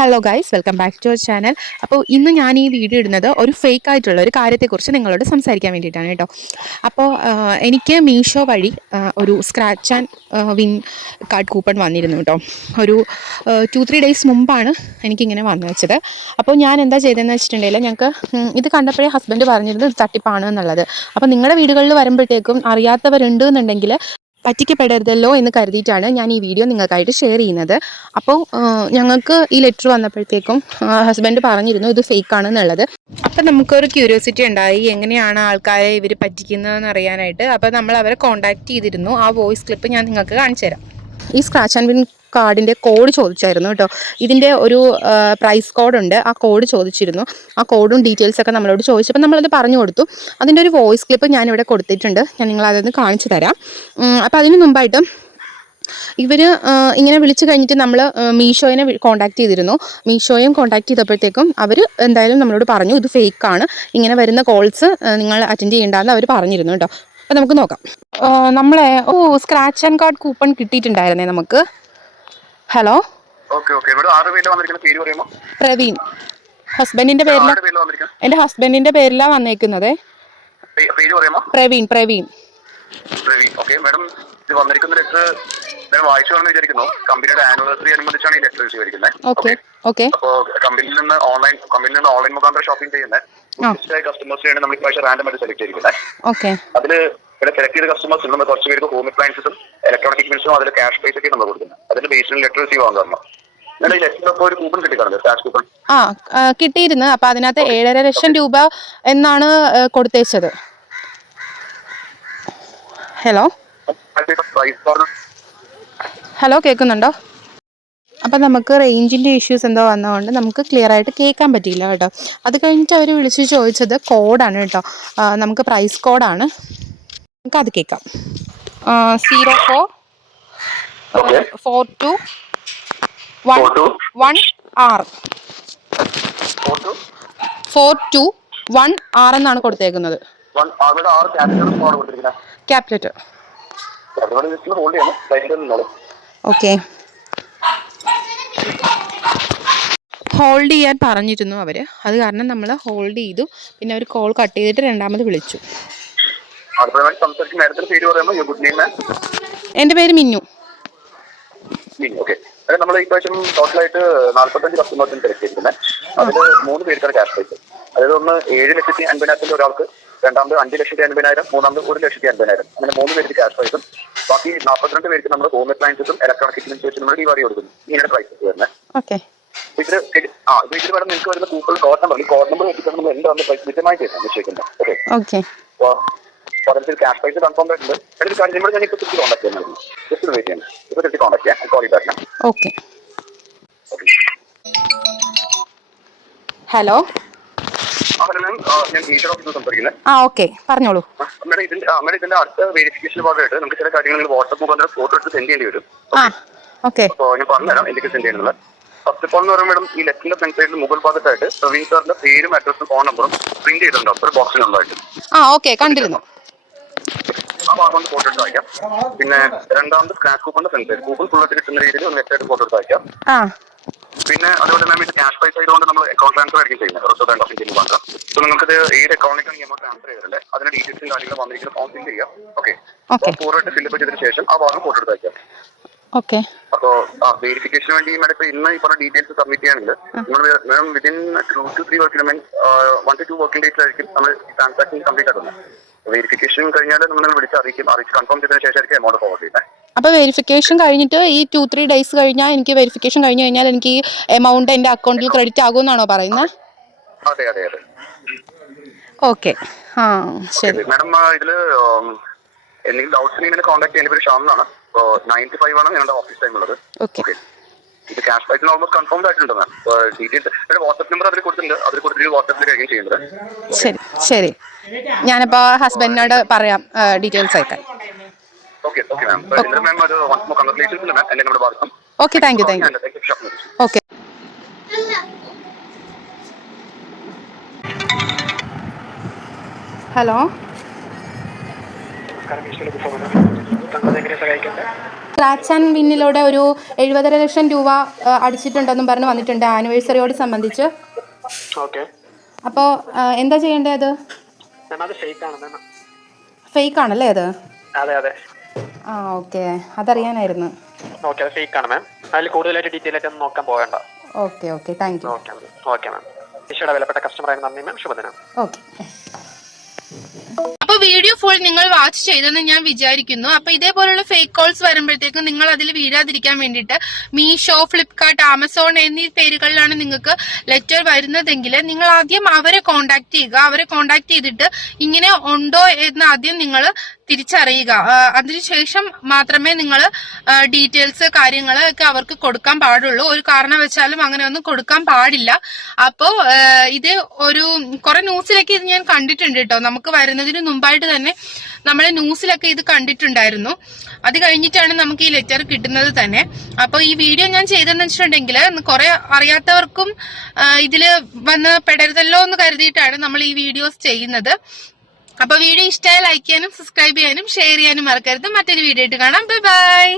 Hello guys, welcome back to our channel. അപ്പോൾ ഇന്ന് ഞാൻ ഈ വീഡിയോ ഇടുന്നത് ഒരു ഫേക്ക് ആയിട്ടുള്ള ഒരു കാര്യത്തെക്കുറിച്ച് നിങ്ങളോട് സംസാരിക്കാൻ വേണ്ടിയിട്ടാണ് കേട്ടോ. അപ്പോൾ എനിക്ക് മീഷോ വഴി ഒരു scratch and win card coupon വന്നിരുന്നു കേട്ടോ. ഒരു 2-3 ഡേയ്സ് മുമ്പാണ് എനിക്കിങ്ങനെ വന്നു വെച്ചത്. അപ്പോൾ ഞാൻ എന്താ ചെയ്തതെന്ന് വെച്ചിട്ടുണ്ടെങ്കിൽ, ഞങ്ങൾക്ക് ഇത് കണ്ടപ്പോഴേ ഹസ്ബൻഡ് പറഞ്ഞിരുന്നു ഇത് തട്ടിപ്പാണ് എന്നുള്ളത്. അപ്പോൾ നിങ്ങളുടെ വീടുകളിൽ വരുമ്പോഴത്തേക്കും അറിയാത്തവരുണ്ട് എന്നുണ്ടെങ്കിൽ പറ്റിക്കപ്പെടരുതല്ലോ എന്ന് കരുതിയിട്ടാണ് ഞാൻ ഈ വീഡിയോ നിങ്ങൾക്കായിട്ട് ഷെയർ ചെയ്യുന്നത്. അപ്പോൾ ഞങ്ങൾക്ക് ഈ ലെറ്റർ വന്നപ്പോഴത്തേക്കും ഹസ്ബൻഡ് പറഞ്ഞിരുന്നു ഇത് ഫേക്ക് ആണെന്നുള്ളത്. അപ്പം നമുക്കൊരു ക്യൂരിയോസിറ്റി ഉണ്ടായി, എങ്ങനെയാണ് ആൾക്കാരെ ഇവർ പറ്റിക്കുന്നതെന്ന് അറിയാനായിട്ട്. അപ്പോൾ നമ്മൾ അവരെ കോൺടാക്ട് ചെയ്തിരുന്നു. ആ വോയിസ് ക്ലിപ്പ് ഞാൻ നിങ്ങൾക്ക് കാണിച്ചു തരാം. ഈ സ്ക്രാച്ച് ആൻഡ് വിൻ കാർഡിൻ്റെ കോഡ് ചോദിച്ചായിരുന്നു കേട്ടോ. ഇതിൻ്റെ ഒരു പ്രൈസ് കോഡുണ്ട്, ആ കോഡ് ചോദിച്ചിരുന്നു. ആ കോഡും ഡീറ്റെയിൽസൊക്കെ നമ്മളോട് ചോദിച്ചപ്പോൾ നമ്മളത് പറഞ്ഞു കൊടുത്തു. അതിൻ്റെ ഒരു വോയിസ് ക്ലിപ്പ് ഞാനിവിടെ കൊടുത്തിട്ടുണ്ട്, ഞാൻ നിങ്ങളതൊന്ന് കാണിച്ചു തരാം. അപ്പോൾ അതിന് മുമ്പായിട്ട് ഇവർ ഇങ്ങനെ വിളിച്ചു കഴിഞ്ഞിട്ട് നമ്മൾ മീഷോയെ കോൺടാക്ട് ചെയ്തിരുന്നു. മീഷോയും കോൺടാക്ട് ചെയ്തപ്പോഴത്തേക്കും അവർ എന്തായാലും നമ്മളോട് പറഞ്ഞു ഇത് ഫേക്കാണ്, ഇങ്ങനെ വരുന്ന കോൾസ് നിങ്ങൾ അറ്റൻഡ് ചെയ്യേണ്ടെന്ന് അവർ പറഞ്ഞിരുന്നു കേട്ടോ. അപ്പോൾ നമുക്ക് നോക്കാം. നമ്മളെ സ്ക്രാച്ച് ആൻഡ് കാർഡ് കൂപ്പൺ കിട്ടിയിട്ടുണ്ടായിരുന്നേ നമുക്ക്. ഹലോ, പ്രവീൺ. ഹസ്ബൻഡിന്റെ പേരിലാണ്, എൻ്റെ ഹസ്ബൻഡിന്റെ പേരിലാണ് വന്നേക്കുന്നത്. പ്രവീൺ. വായിച്ചു വിചാരിക്കുന്നു. കമ്പനിയുടെ ആനിവേഴ്സറി അനുബന്ധിച്ചാണ് ഈ ലെറ്റർ ചെയ്തിരിക്കുന്നത്. അപ്പോൾ കമ്പനിയിൽ നിന്ന് ഓൺലൈൻ മുഖാന്തരം ഷോപ്പിംഗ് ചെയ്യുന്നത് കസ്റ്റമേഴ്സിനാണ് നമ്മൾ ഇപ്രാവശ്യം റാൻഡം ആയിട്ട് സെലക്ട് ചെയ്തിരിക്കുന്നത്. അതിൽ ഇവിടെ സെലക്ട് ചെയ്ത കസ്റ്റമേഴ്സ് നമ്മൾ കുറച്ച് പേർക്ക് ഹോം അപ്ലയൻസസും ഇലക്ട്രോണിക് ഇക്വിപ്മെന്റ്സും അതിൽ ക്യാഷ് പ്രൈസ് ഒക്കെ നമ്മൾ കൊടുക്കുന്നത്. അതിന്റെ ബേസിൽ ലെറ്റർ റിസീവ് ആകാൻ കാരണം ഈ ലെറ്ററിലൊക്കെ ഒരു കൂപ്പൺ കിട്ടിക്കാണല്ലോ, ക്യാഷ് കൂപ്പൺ കിട്ടിയിരുന്നു. അപ്പൊ അതിനകത്ത് 7.5 ലക്ഷം രൂപ എന്നാണ് കൊടുത്തേച്ചത്. ഹലോ, കേൾക്കുന്നുണ്ടോ? അപ്പം നമുക്ക് റേഞ്ചിൻ്റെ ഇഷ്യൂസ് എന്തോ വന്നതുകൊണ്ട് നമുക്ക് ക്ലിയർ ആയിട്ട് കേൾക്കാൻ പറ്റിയില്ല കേട്ടോ. അത് കഴിഞ്ഞിട്ട് അവർ വിളിച്ച് ചോദിച്ചത് കോഡാണ് കേട്ടോ. നമുക്ക് പ്രൈസ് കോഡാണ്, നമുക്ക് അത് കേൾക്കാം. 0421R 4221R എന്നാണ് കൊടുത്തേക്കുന്നത്. ക്യാപിറ്റൽ. ഓക്കെ, ഹോൾഡ് ചെയ്യാൻ പറഞ്ഞിരുന്നു അവർ. അത് കാരണം നമ്മൾ ഹോൾഡ് ചെയ്തു. പിന്നെ അവർ കോൾ കട്ട് ചെയ്തിട്ട് രണ്ടാമത് വിളിച്ചു. എൻ്റെ പേര് മിന്നു. നമ്മൾ ഈ പ്രാവശ്യം ടോട്ടലായിട്ട് 45 കസ്റ്റമേഴ്സിന് സെലക്ട് ചെയ്തിരിക്കുന്നത്. അതിൽ 3 പേർക്കാണ് ക്യാഷ് പ്രൈസ്. അതായത് ഒന്ന് 7,50,000 ഒരാൾക്ക്, രണ്ടാമത് 5,50,000, മൂന്നാമത് 1,50,000. അങ്ങനെ 3 പേർക്ക് ക്യാഷ് പ്രൈസും ബാക്കി 42 പേർക്ക് നമ്മൾ ഹോം അപ്ലയൻസസും ഇലക്ട്രോണിക് ഇക്വിപ്മെന്റ്സ് വെച്ച് നമ്മൾ ഡിവൈഡ് കൊടുക്കുന്നു. ഇങ്ങനെ പ്രൈസ് വരുന്നത്. ഇതിൽ വേണം നിങ്ങൾക്ക് വരുന്ന കൂപ്പൺ കോഡ് നമ്പർ. ഈ കോഡ് നമ്പർ വെച്ചിട്ട് നമ്മൾ എന്താണ് പ്രൈസ് കൃത്യമായി ചെയ്യാൻ നിശ്ചയിക്കുന്നത്. ക്യാഷ് പ്രൈസ് കൺഫേം ആയിട്ടുണ്ട്. ഒരു കാര്യം നമ്മൾ ഞാൻ ഇപ്പോൾ തിരിച്ച് കോൺടാക്ട് ചെയ്യുന്നത്. ജസ്റ്റ് വെയിറ്റ് ചെയ്യണം. ഇപ്പോൾ തിരിച്ച് കോൺടാക്ട് ചെയ്യാം. കോൾ ചെയ്താൽ ഹലോ മാം, ഞാൻ ഈശ്വർ ഓഫീസിൽ സംസാരിക്കുന്നത്. പറഞ്ഞോളൂ. മേഡം ഇതിന്റെ അടുത്ത വെരിഫിക്കേഷൻ ഭാഗമായിട്ട് നമുക്ക് ചില കാര്യങ്ങൾ വാട്സ്ആപ്പ് മുഖാന്തരം ഫോട്ടോ എടുത്ത് സെൻഡ് ചെയ്യേണ്ടി വരും. അപ്പോൾ ഞാൻ പറഞ്ഞുതരാം എന്തൊക്കെ സെൻഡ് ചെയ്യുന്നത്. ഫസ്റ്റ് ഓഫ് ഓൾ എന്ന് പറയുമ്പോൾ ഈ ലെറ്ററിന്റെ ഫ്രണ്ട് സൈഡിൽ മുകൾ ഭാഗത്തായിട്ട് പ്രവീൺ സാറിന്റെ പേരും അഡ്രസ്സും ഫോൺ നമ്പറും പ്രിന്റ് ചെയ്തിട്ടുണ്ടാവും ഒരു ബോക്സിനുള്ളതായിട്ട്. കണ്ടിരുന്നു. ആ ഭാഗം ഫോട്ടോ എടുത്ത് അയക്കാം. പിന്നെ രണ്ടാമത് സ്ക്രാച്ച് കൂപ്പണിന്റെ ഫ്രണ്ട് സൈഡ് കൂപ്പൺ ഫുള്ളായിട്ട് കിട്ടുന്ന രീതിയിൽ ഒന്ന് ലെറ്റർ ഫോട്ടോ എടുത്ത് അയക്കാം. പിന്നെ അതുപോലെ തന്നെ ഇത് ക്യാഷ് പ്രൈസ് ആയതുകൊണ്ട് നമ്മൾ അക്കൗണ്ട് ട്രാൻസ്ഫർ ആയിരിക്കും ചെയ്യുന്നത്. റിസർവ് ബാങ്ക് ഓഫ് ഇന്ത്യയിൽ മാത്രം. സോ നിങ്ങൾക്ക് ഏത് അക്കൗണ്ടിലേക്കാണ് ഈ എമൗണ്ട് ട്രാൻസ്ഫർ ചെയ്തത് അതിന്റെ ഡീറ്റെയിൽസും കാര്യങ്ങളും വന്നിരിക്കുന്ന ഫോം ഫിൽ ചെയ്യാം. പൂർണ്ണമായിട്ട് ഫില്ലപ്പ് ചെയ്തതിനു ശേഷം ആ ഭാഗം ഫോട്ടോ എടുത്ത് അയക്കാം. അപ്പോൾ വെരിഫിക്കേഷന് വേണ്ടി മേഡം ഇപ്പൊ ഇന്ന് ഈ പറഞ്ഞ ഡീറ്റെയിൽസ് സബ്മിറ്റ് ചെയ്യുകയാണെങ്കിൽ നമ്മൾ within 2 to 3 working 1 to 2 working ഡേയ്സിലായിരിക്കും നമ്മൾ ട്രാൻസാക്ഷൻ കംപ്ലീറ്റ് ആക്കുന്നത്. വെരിഫിക്കേഷൻ കഴിഞ്ഞാൽ നമ്മൾ അറിയിച്ച് കൺഫേം ചെയ്തതിനു ശേഷമായിരിക്കും എമൗണ്ട് ഫോർവേഡ് ചെയ്യുന്നത്. അപ്പോൾ വെരിഫിക്കേഷൻ കഴിഞ്ഞിട്ട് ഈ 2-3 ഡേയ്സ് കഴിഞ്ഞാൽ എനിക്ക് വെരിഫിക്കേഷൻ കഴിഞ്ഞ് കഴിഞ്ഞാൽ എനിക്ക് എമൗണ്ട് എൻ്റെ അക്കൗണ്ടിൽ ക്രെഡിറ്റ് ആകുമെന്നാണോ പറയുന്നത്? അതെ. ഓക്കെ, ശരി മാഡം. ഇതിൽ എന്തെങ്കിലും ഡൗട്ട്സ് ഉണ്ടെങ്കിൽ കോൺടാക്ട് ചെയ്യുന്ന പേര് ഷാം എന്നാണ്. 9 to 5 ആണ് ഞങ്ങളുടെ ഓഫീസ് ടൈം ഉള്ളത്. ഇത് ക്യാഷ് പ്രൈസിന് ഓൾമോസ്റ്റ് കൺഫേം ആയിട്ടുണ്ട് മാം. ഡീറ്റെയിൽസ് വാട്സ്ആപ്പ് നമ്പർ അതിൽ കൊടുത്തിട്ടുണ്ട്. അതിൽ കൊടുത്തിട്ട് വാട്സ്ആപ്പിലേക്കായിരിക്കും ചെയ്യുന്നത്. ശരി, ഞാനിപ്പോൾ ഹസ്ബൻഡിനോട് പറയാം ഡീറ്റെയിൽസ് അയക്കാൻ. Okay, ma'am. Ma'am, once more congratulations, ma'am. And then we will welcome. Okay, thank you. Okay. Hello. Scratch and വിന്നിലൂടെ ഒരു 70.5 ലക്ഷം രൂപ അടിച്ചിട്ടുണ്ടെന്നും പറഞ്ഞ് വന്നിട്ടുണ്ട് ആനിവേഴ്സറിയോട് സംബന്ധിച്ച്. ഓക്കെ. അപ്പോൾ എന്താ ചെയ്യേണ്ടത്? അത് ഫേക്ക് ആണല്ലേ അത്? അതെ അതെ. ആ ഓക്കെ, അതറിയാനായിരുന്നു. ഓക്കെ, അത് ഫേക്ക് ആണ് മാം. അതിൽ കൂടുതലായിട്ട് ഡീറ്റെയിൽ ആയിട്ട് ഒന്നും നോക്കാൻ പോകണ്ട. Okay okay, thank you. Okay ma'am. ഈശോയുടെ വിലപ്പെട്ട കസ്റ്റമറായി നന്ദി മാം. ശുഭദിനം. ഓക്കെ. അപ്പൊ വീഡിയോ ഫുൾ നിങ്ങൾ വാച്ച് ചെയ്തെന്ന് ഞാൻ വിചാരിക്കുന്നു. അപ്പൊ ഇതേപോലുള്ള ഫേക്ക് കോൾസ് വരുമ്പോഴത്തേക്കും നിങ്ങൾ അതിൽ വീഴാതിരിക്കാൻ വേണ്ടിയിട്ട് മീഷോ, ഫ്ലിപ്കാർട്ട്, ആമസോൺ എന്നീ പേരുകളിലാണ് നിങ്ങൾക്ക് ലെറ്റർ വരുന്നതെങ്കിൽ നിങ്ങൾ ആദ്യം അവരെ കോണ്ടാക്ട് ചെയ്യുക. അവരെ കോണ്ടാക്ട് ചെയ്തിട്ട് ഇങ്ങനെ ഉണ്ടോ എന്ന് ആദ്യം നിങ്ങൾ തിരിച്ചറിയുക. അതിനുശേഷം മാത്രമേ നിങ്ങൾ ഡീറ്റെയിൽസ് കാര്യങ്ങൾ ഒക്കെ അവർക്ക് കൊടുക്കാൻ പാടുള്ളൂ. ഒരു കാരണവശാലും അങ്ങനെ ഒന്നും കൊടുക്കാൻ പാടില്ല. അപ്പോ ഇത് ഒരു കുറെ ന്യൂസിലൊക്കെ ഇത് ഞാൻ കണ്ടിട്ടുണ്ട് കേട്ടോ. നമുക്ക് വരുന്നതിന് മുമ്പായിട്ട് തന്നെ നമ്മൾ ന്യൂസിലൊക്കെ ഇത് കണ്ടിട്ടുണ്ടായിരുന്നു. അത് കഴിഞ്ഞിട്ടാണ് നമുക്ക് ഈ ലെറ്റർ കിട്ടുന്നത് തന്നെ. അപ്പൊ ഈ വീഡിയോ ഞാൻ ചെയ്തെന്ന് വെച്ചിട്ടുണ്ടെങ്കിൽ കുറെ അറിയാത്തവർക്കും ഇതില് വന്ന് പെടരുതല്ലോ എന്ന് കരുതിയിട്ടാണ് നമ്മൾ ഈ വീഡിയോസ് ചെയ്യുന്നത്. അപ്പൊ വീഡിയോ ഇഷ്ടമായി ലൈക്ക് ചെയ്യാനും സബ്സ്ക്രൈബ് ചെയ്യാനും ഷെയർ ചെയ്യാനും മറക്കരുത്. മറ്റൊരു വീഡിയോ ആയിട്ട് കാണാം. Bye bye.